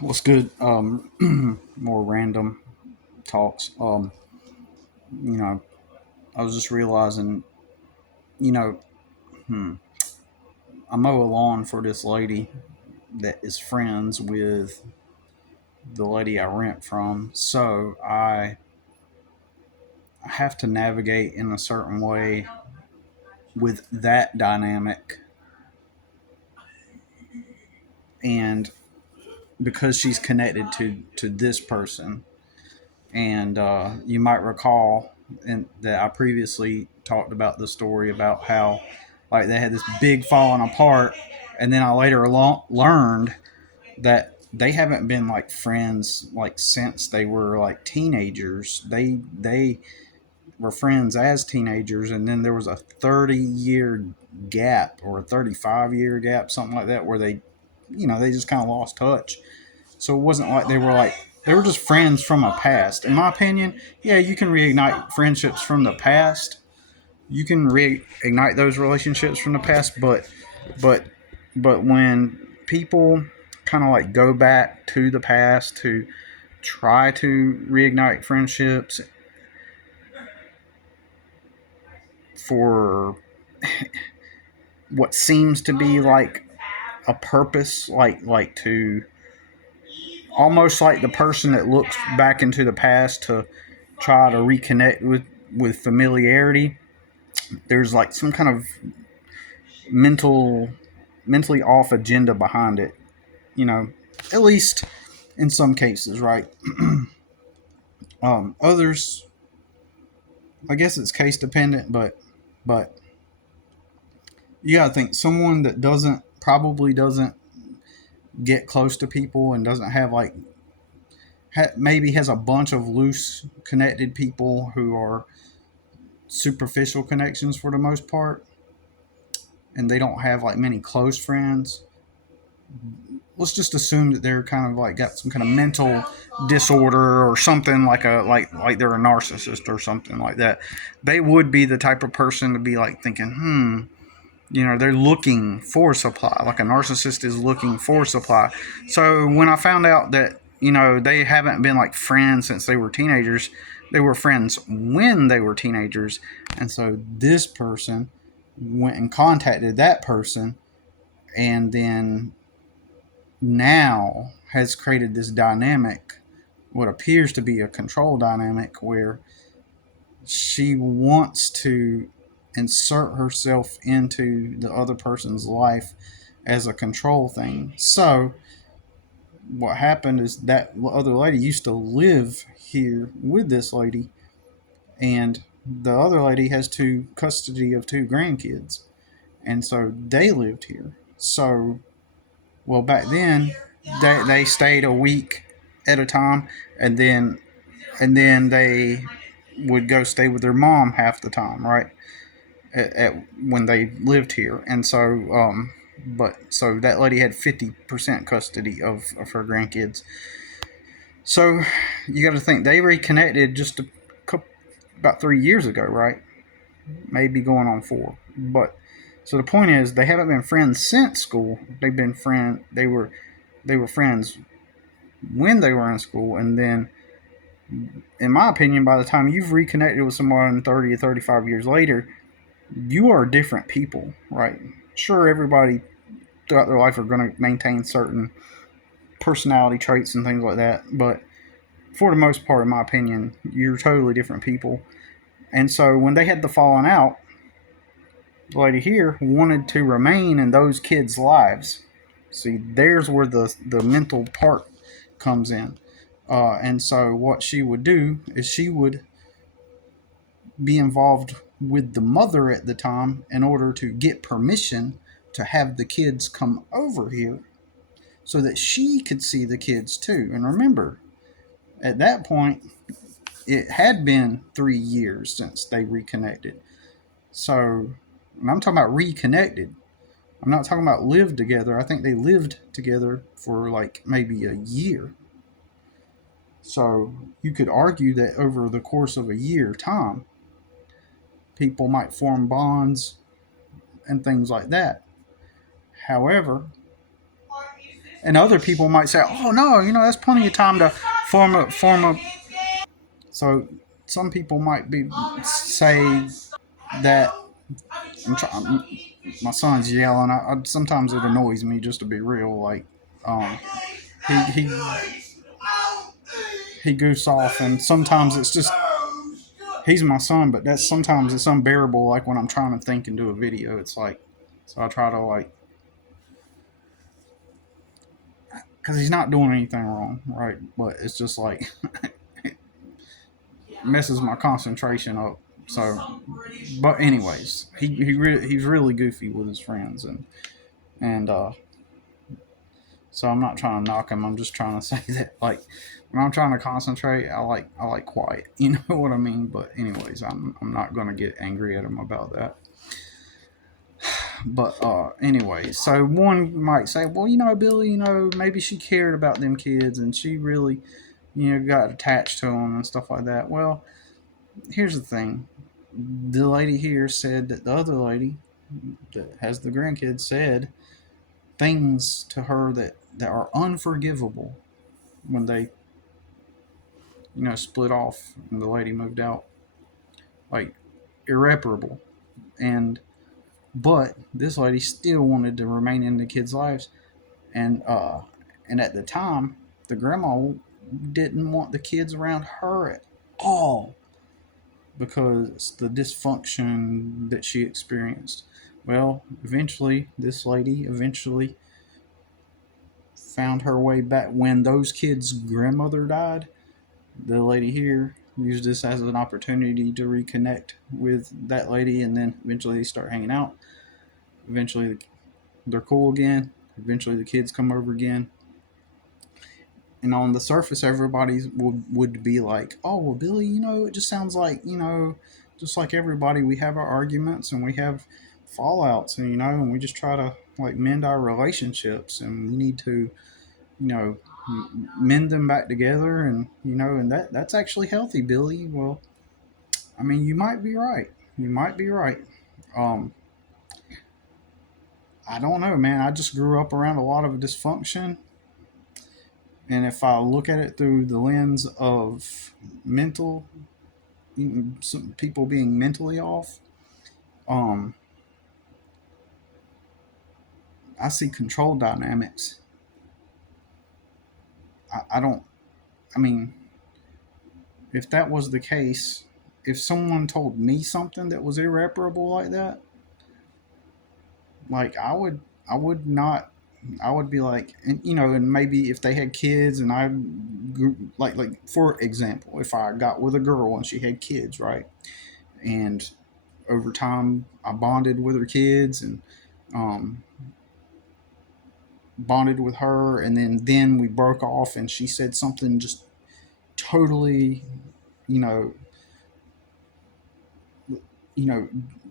What's good? More random talks. You know, I was just realizing, you know, I mow a lawn for this lady that is friends with the lady I rent from. So I have to navigate in a certain way with that dynamic. And because she's connected to this person, and you might recall that I previously talked about the story about how like they had this big falling apart, and then I later learned that they haven't been like friends like since they were like teenagers. They were friends as teenagers, and then there was a 30-year gap or a 35-year gap, something like that, where they just kind of lost touch. So it wasn't like they were just friends from a past. In my opinion, yeah, you can reignite friendships from the past. You can reignite those relationships from the past, but but when people kind of like go back to the past to try to reignite friendships for what seems to be like a purpose, like to almost like the person that looks back into the past to try to reconnect with familiarity. There's like some kind of mental mentally off agenda behind it, you know, at least in some cases, right? Others, I guess it's case dependent, but you gotta think someone that doesn't probably doesn't get close to people and doesn't have like maybe has a bunch of loose connected people who are superficial connections for the most part, and they don't have like many close friends. Let's just assume that they're kind of like got some kind of mental disorder or something, like like they're a narcissist or something like that. They would be the type of person to be like thinking, they're looking for supply, like a narcissist is looking for supply. So when I found out that they haven't been like friends since they were teenagers, they were friends when they were teenagers, and so this person went and contacted that person, and then now has created this dynamic, what appears to be a control dynamic, where she wants to insert herself into the other person's life as a control thing. So what happened is that other lady used to live here with this lady, and the other lady has custody of two grandkids, and so they lived here. So, well, back then they stayed a week at a time, and then they would go stay with their mom half the time, right? When they lived here, and so but so that lady had 50% custody of her grandkids. So you got to think they reconnected just about 3 years ago, right? Maybe going on four. But so the point is, they haven't been friends since school. They were friends when they were in school, and then, in my opinion, by the time you've reconnected with someone 30 or 35 years later, you are different people, right? Sure, everybody throughout their life are going to maintain certain personality traits and things like that, but for the most part, in my opinion, you're totally different people. And so when they had the falling out, the lady here wanted to remain in those kids' lives. See, there's where the mental part comes in. And so what she would do is she would be involved with the mother at the time in order to get permission to have the kids come over here so that she could see the kids too. And remember, at that point, it had been 3 years since they reconnected. So, and I'm talking about reconnected. I'm not talking about lived together. I think they lived together for like maybe a year. So you could argue that over the course of a year time, people might form bonds and things like that. However, and other people might say, "Oh no, that's plenty of time to form a." So some people might be say that my son's yelling. Sometimes it annoys me, just to be real. Like, um, he he goofs off, and sometimes it's just he's my son, but that's sometimes it's unbearable. Like when I'm trying to think and do a video, it's like, so I try to like, because he's not doing anything wrong, right? But it's just like messes my concentration up. So, but anyways, he's really goofy with his friends, and so I'm not trying to knock him. I'm just trying to say that like when I'm trying to concentrate, I like quiet. You know what I mean? But anyways, I'm not gonna get angry at him about that. But anyway, so one might say, well, Billy, maybe she cared about them kids and she really, got attached to them and stuff like that. Well, here's the thing: the lady here said that the other lady that has the grandkids said things to her that are unforgivable when they, split off and the lady moved out, like irreparable. And but this lady still wanted to remain in the kids' lives, and at the time, the grandma didn't want the kids around her at all because the dysfunction that she experienced. Well, eventually, this lady found her way back when those kids' grandmother died. The lady here used this as an opportunity to reconnect with that lady, and then eventually they start hanging out. Eventually, they're cool again. Eventually, the kids come over again. And on the surface, everybody would be like, "Oh, well, Billy, it just sounds like just like everybody, we have our arguments and we have fallouts, and we just try to like mend our relationships, and we need to, you know, mend them back together, and and that's actually healthy, Billy." Well, I mean, you might be right. You might be right. Um, I don't know, man. I just grew up around a lot of dysfunction, and if I look at it through the lens of mental, some people being mentally off, um, I see control dynamics. I don't. I mean, if that was the case, if someone told me something that was irreparable like that, like I would not. I would be like, and maybe if they had kids, and I grew, like for example, if I got with a girl and she had kids, right, and over time I bonded with her kids, and um, bonded with her, and then we broke off, and she said something just totally, you know, you know,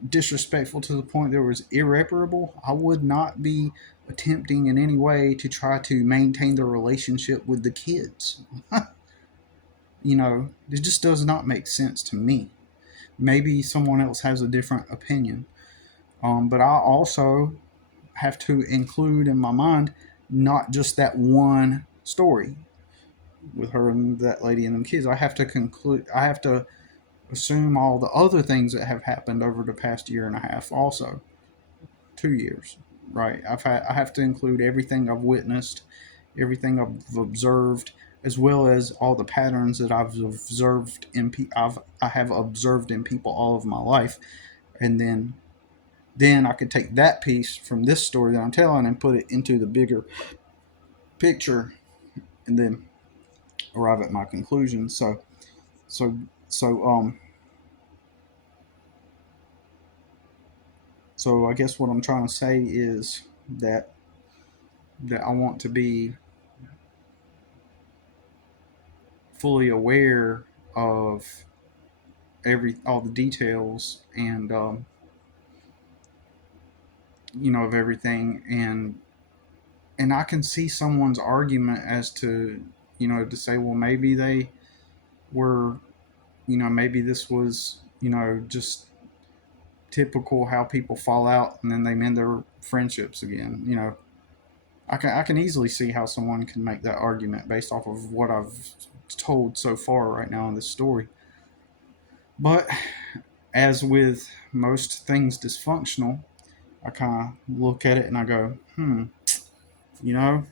disrespectful to the point that it was irreparable. I would not be attempting in any way to try to maintain the relationship with the kids. It just does not make sense to me. Maybe someone else has a different opinion. But I also have to include in my mind not just that one story with her and that lady and them kids. I have to conclude. I have to assume all the other things that have happened over the past year and a half. Also, 2 years, right? I have to include everything I've witnessed, everything I've observed, as well as all the patterns that I have observed in people all of my life, and then I could take that piece from this story that I'm telling and put it into the bigger picture, and then arrive at my conclusion. So so so I guess what I'm trying to say is that I want to be fully aware of all the details, and of everything, and I can see someone's argument as to to say, well, maybe they were, maybe this was, just typical how people fall out and then they mend their friendships again. I can easily see how someone can make that argument based off of what I've told so far right now in this story. But as with most things dysfunctional, I kind of look at it and I go, you know,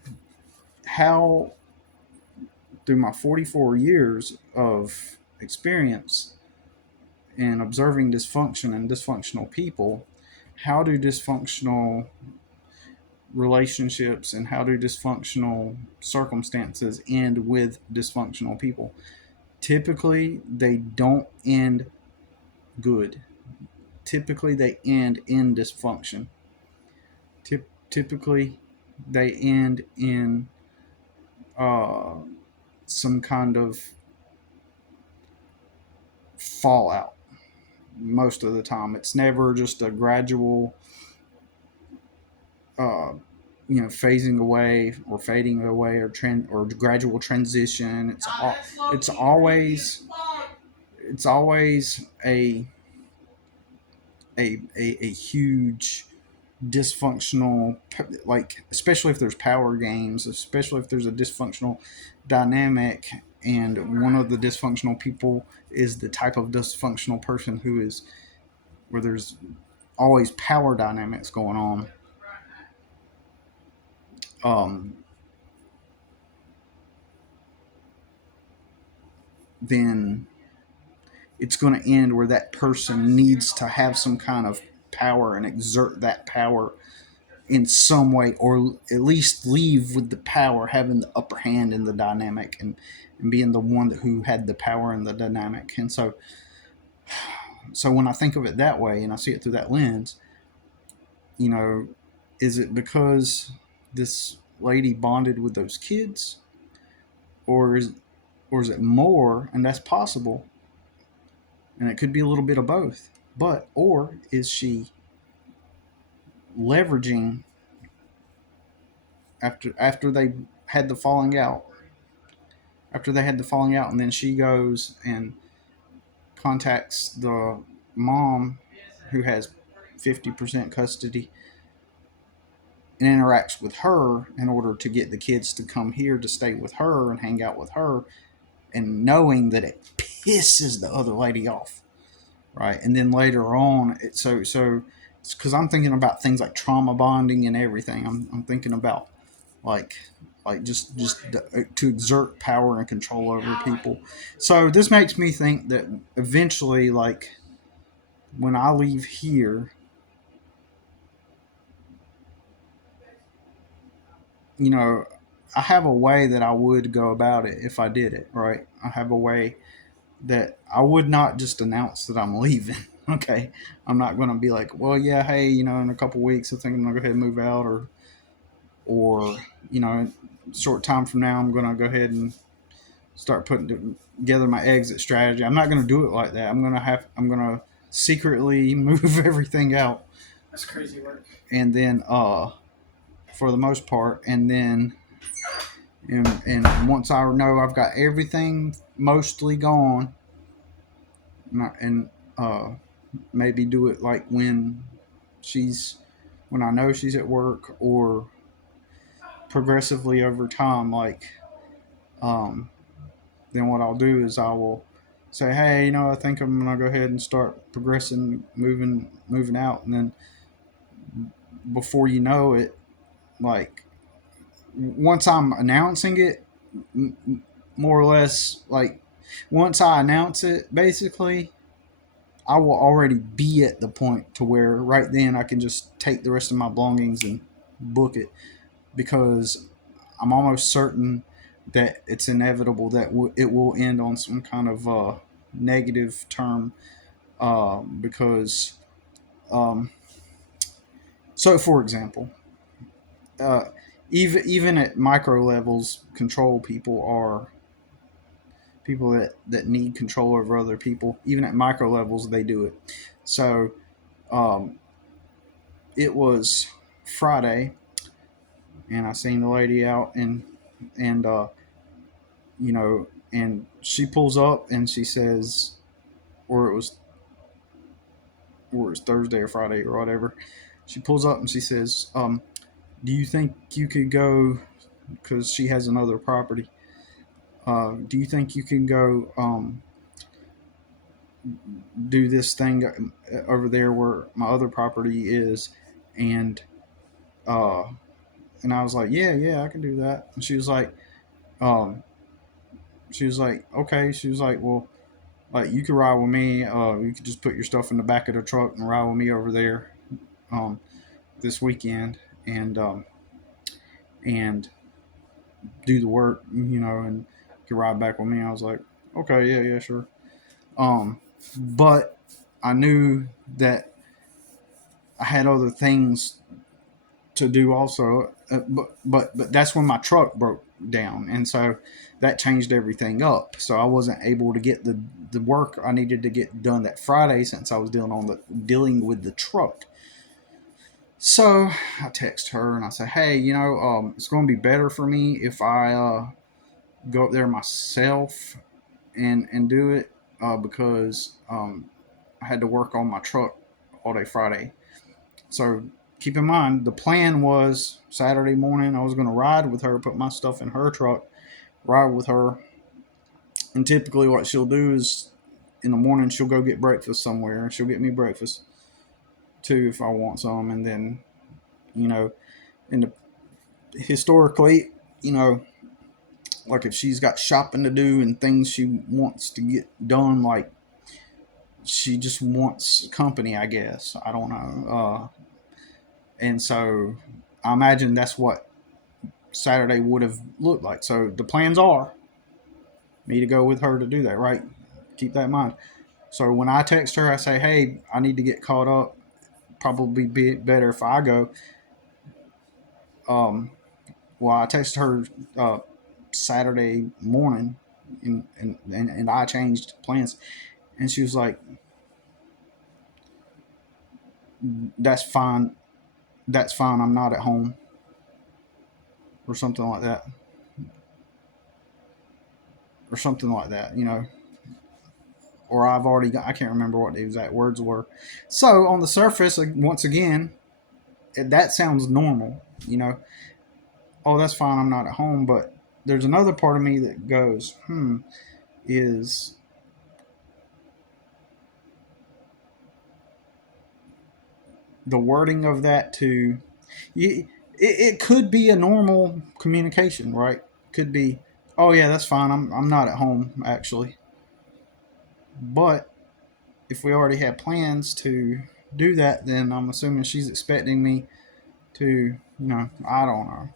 how through my 44 years of experience in observing dysfunction and dysfunctional people, how do dysfunctional relationships and how do dysfunctional circumstances end with dysfunctional people? Typically, they don't end good. Typically, they end in dysfunction. Typically, they end in uh, some kind of fallout. Most of the time, it's never just a gradual, uh, phasing away or fading away or gradual transition. It's always it's always a huge dysfunctional, like, especially if there's power games, especially if there's a dysfunctional dynamic, and one of the dysfunctional people is the type of dysfunctional person who is where there's always power dynamics going on. um, then it's going to end where that person needs to have some kind of power and exert that power in some way, or at least leave with the power having the upper hand in the dynamic, and being the one who had the power in the dynamic. And so when I think of it that way and I see it through that lens, you know, is it because this lady bonded with those kids, or is it more, and that's possible, and it could be a little bit of both, but or is she leveraging after they had the falling out after they had the falling out, and then she goes and contacts the mom who has 50% custody and interacts with her in order to get the kids to come here to stay with her and hang out with her, and knowing that it pisses the other lady off, right? And then later on, it's because I'm thinking about things like trauma bonding and everything. I'm thinking about like to exert power and control over people. So this makes me think that eventually, like, when I leave here, you know, I have a way that I would go about it if I did it right. I have a way that I would not just announce that I'm leaving. Okay, I'm not going to be like, well, yeah, hey, in a couple weeks, I think I'm going to go ahead and move out, or short time from now, I'm going to go ahead and start putting together my exit strategy. I'm not going to do it like that. I'm going to secretly move everything out. That's crazy work. And then, for the most part, and once I know I've got everything mostly gone, and maybe do it like she's when I know she's at work, or progressively over time, like, um, then what I'll do is I will say, hey, I think I'm gonna go ahead and start progressing, moving out, and then before you know it, like, once I'm announcing it, more or less, like, once I announce it, basically, I will already be at the point to where right then I can just take the rest of my belongings and book it, because I'm almost certain that it's inevitable that it will end on some kind of negative term, because um, so for example, uh, even at micro levels, control people are people that need control over other people. Even at micro levels, they do it. So um, it was Friday, and I seen the lady out, and and she pulls up and she says, or it was or it's Thursday or Friday or whatever. She pulls up and she says, do you think you could go, because she has another property, do you think you can go do this thing over there where my other property is? And uh, and I was like, yeah, I can do that. And um, she was like, okay. She was like, well, like you could ride with me. You could just put your stuff in the back of the truck and ride with me over there um, this weekend, and do the work, and you could ride back with me. I was like, okay, yeah, sure. But I knew that I had other things to do also. But that's when my truck broke down, and so that changed everything up. So I wasn't able to get the work I needed to get done that Friday since I was dealing with the truck. So I text her and I say, hey, it's going to be better for me if I go up there myself and do it because I had to work on my truck all day Friday. So keep in mind, the plan was Saturday morning I was going to ride with her, put my stuff in her truck, ride with her. And typically, what she'll do is in the morning she'll go get breakfast somewhere. She'll get me breakfast too if I want some, and then you know, in the historically, like if she's got shopping to do and things she wants to get done, like she just wants company, I guess. I don't know. And so I imagine that's what Saturday would have looked like. So the plans are me to go with her to do that, right? Keep that in mind. So when I text her, I say, hey, I need to get caught up. Probably be better if I go. Um, well, I texted her Saturday morning and I changed plans. And she was like, that's fine. That's fine. I'm not at home or something like that. Or something like that, or I've already got, I can't remember what the exact words were. So on the surface, once again, that sounds normal, oh, that's fine, I'm not at home. But there's another part of me that goes, is the wording of that to, it could be a normal communication, right? Could be, oh, yeah, that's fine, I'm not at home, actually. But if we already had plans to do that, then I'm assuming she's expecting me to, I don't know.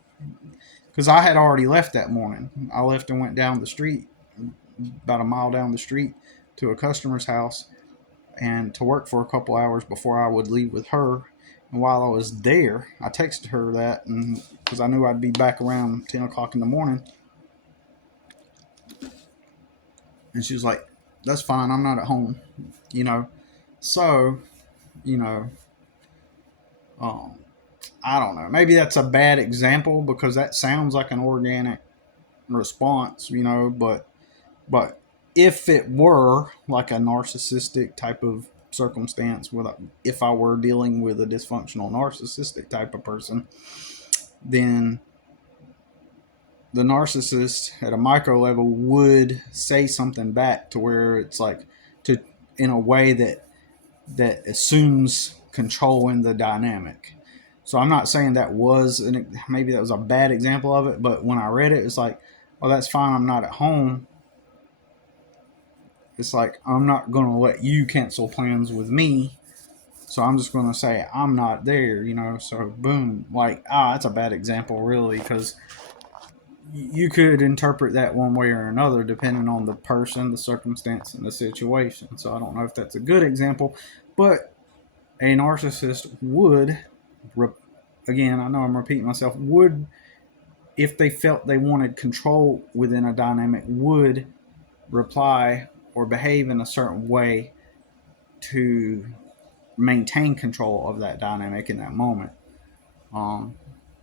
Because I had already left that morning. I left and went down the street, about a mile down the street, to a customer's house and to work for a couple hours before I would leave with her. And while I was there, I texted her that, and because I knew I'd be back around 10 o'clock in the morning. And she was like, that's fine, I'm not at home, you know. So, you know, um, I don't know. Maybe that's a bad example because that sounds like an organic response, but if it were like a narcissistic type of circumstance, if I were dealing with a dysfunctional narcissistic type of person, then the narcissist at a micro level would say something back to where it's like to in a way that assumes control in the dynamic. So I'm not saying maybe that was a bad example of it, but when I read it, it's like, well, that's fine, I'm not at home. It's like, I'm not going to let you cancel plans with me. So I'm just going to say I'm not there, So boom, like, that's a bad example, really, because you could interpret that one way or another depending on the person, the circumstance, and the situation. So I don't know if that's a good example, but a narcissist would, again, I know I'm repeating myself, would, if they felt they wanted control within a dynamic, would reply or behave in a certain way to maintain control of that dynamic in that moment. Um,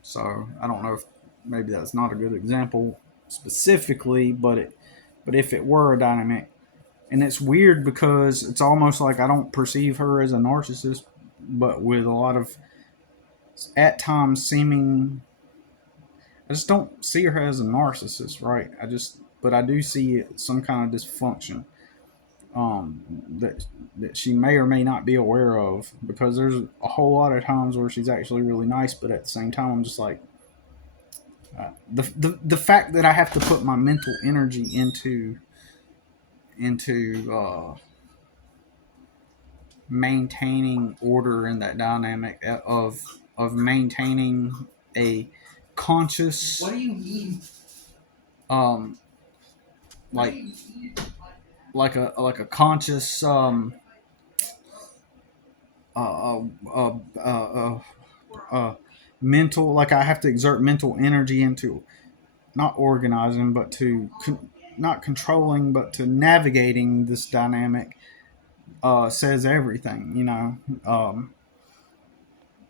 so I don't know if maybe that's not a good example specifically, but if it were a dynamic, and it's weird because it's almost like I don't perceive her as a narcissist, but with a lot of at times seeming. I just don't see her as a narcissist, right? But I do see some kind of dysfunction that she may or may not be aware of, because there's a whole lot of times where she's actually really nice, but at the same time, I'm just like, the fact that I have to put my mental energy into maintaining order in that dynamic of maintaining a conscious What do you mean? um like like a conscious uh, uh, uh, uh, uh, mental, like I have to exert mental energy into not organizing, but not controlling, but to navigating this dynamic, says everything.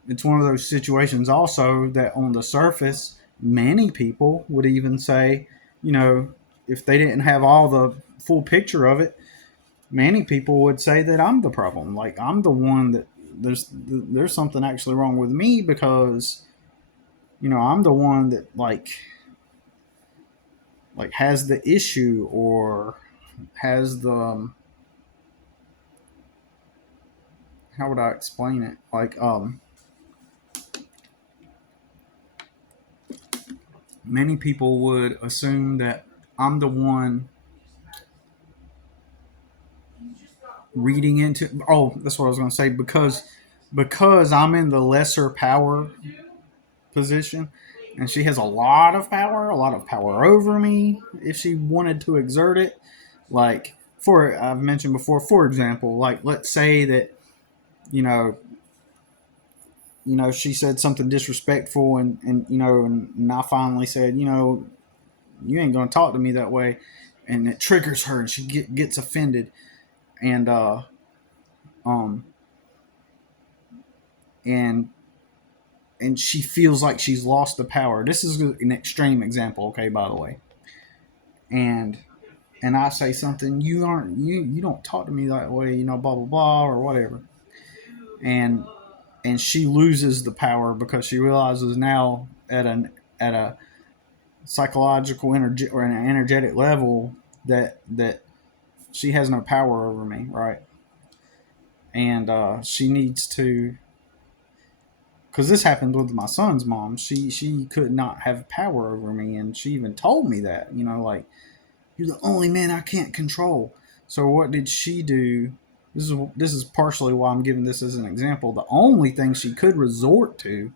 It's one of those situations also that on the surface, many people would even say, you know, if they didn't have all the full picture of it, many people would say that I'm the problem. Like I'm the one that there's something actually wrong with me, because I'm the one that has the issue, or has the how would I explain it? Many people would assume that I'm the one reading into. Oh, that's what I was going to say. Because I'm in the lesser power position, and she has a lot of power over me if she wanted to exert it. Like, for I've mentioned before, for example, like let's say that you know she said something disrespectful, and I finally said, you ain't gonna talk to me that way, and it triggers her, and she gets offended, and um and and she feels like she's lost the power. This is an extreme example, okay, by the way. And I say something, you don't talk to me that way, blah blah blah or whatever, and she loses the power because she realizes now at a psychological energy or an energetic level that she has no power over me, right? And she needs to, because this happened with my son's mom. She could not have power over me, and she even told me that, like, you're the only man I can't control. So what did she do? This is partially why I'm giving this as an example. The only thing she could resort to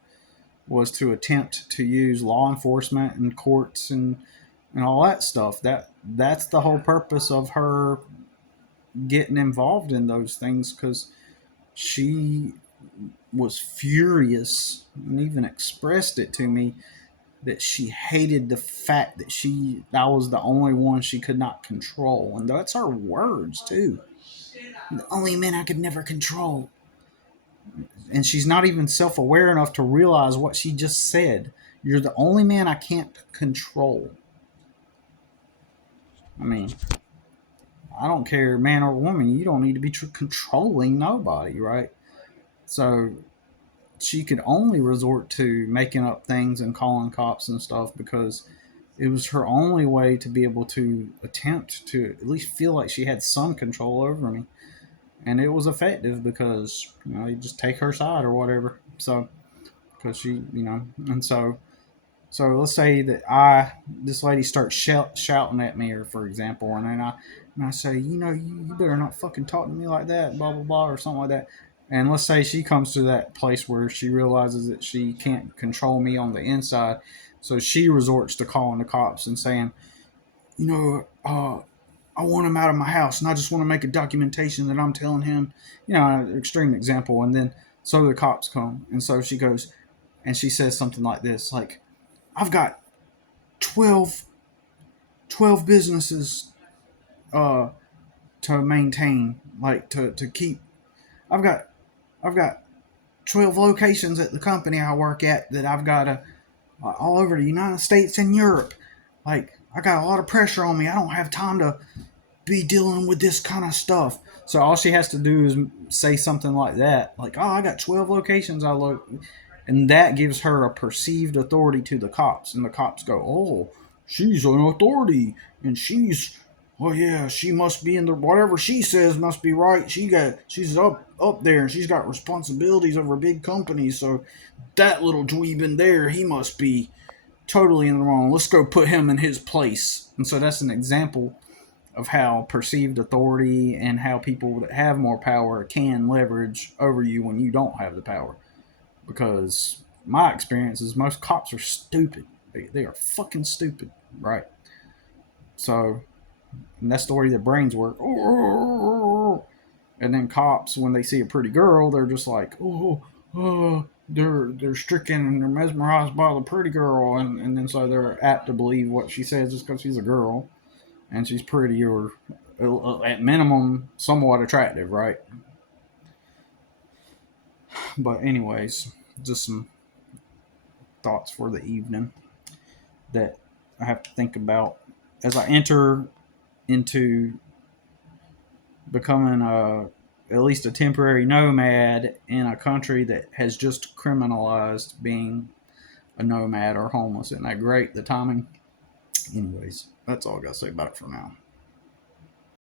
was to attempt to use law enforcement and courts and all that stuff. That's the whole purpose of her getting involved in those things, because she was furious and even expressed it to me that she hated the fact that I was the only one she could not control, and that's her words too. The only man I could never control. And she's not even self-aware enough to realize what she just said. You're the only man I can't control. I mean, I don't care, man or woman. You don't need to be controlling nobody, right? So she could only resort to making up things and calling cops and stuff, because it was her only way to be able to attempt to at least feel like she had some control over me. And it was effective, because you just take her side or whatever. So because and so let's say that this lady starts shouting at me, or for example, and I say, you better not fucking talk to me like that, blah blah blah, or something like that. And let's say she comes to that place where she realizes that she can't control me on the inside, so she resorts to calling the cops and saying, I want him out of my house, and I just want to make a documentation that I'm telling him, an extreme example. And then so the cops come, and so she goes and she says something like this, like, I've got 12, 12 businesses uh, to maintain, like to keep. I've got I've got 12 locations at the company I work at that I've got to all over the United States and Europe. Like, I got a lot of pressure on me. I don't have time to be dealing with this kind of stuff. So all she has to do is say something like that, like, "Oh, I got 12 locations I look," And that gives her a perceived authority to the cops. And the cops go, oh, she's an authority. And oh yeah, she must be in the, whatever she says must be right. She's up there and she's got responsibilities over big companies. So that little dweeb in there, he must be totally in the wrong. Let's go put him in his place. And so that's an example of how perceived authority and how people that have more power can leverage over you when you don't have the power. Because my experience is most cops are stupid. They are fucking stupid, right? So and that's the way their brains work. And then cops, when they see a pretty girl, they're just like, they're stricken and they're mesmerized by the pretty girl, and then so they're apt to believe what she says just because she's a girl and she's pretty or at minimum somewhat attractive, right? But anyways, just some thoughts for the evening that I have to think about as I enter into becoming at least a temporary nomad in a country that has just criminalized being a nomad or homeless. Isn't that great? The timing. Anyways, that's all I got to say about it for now.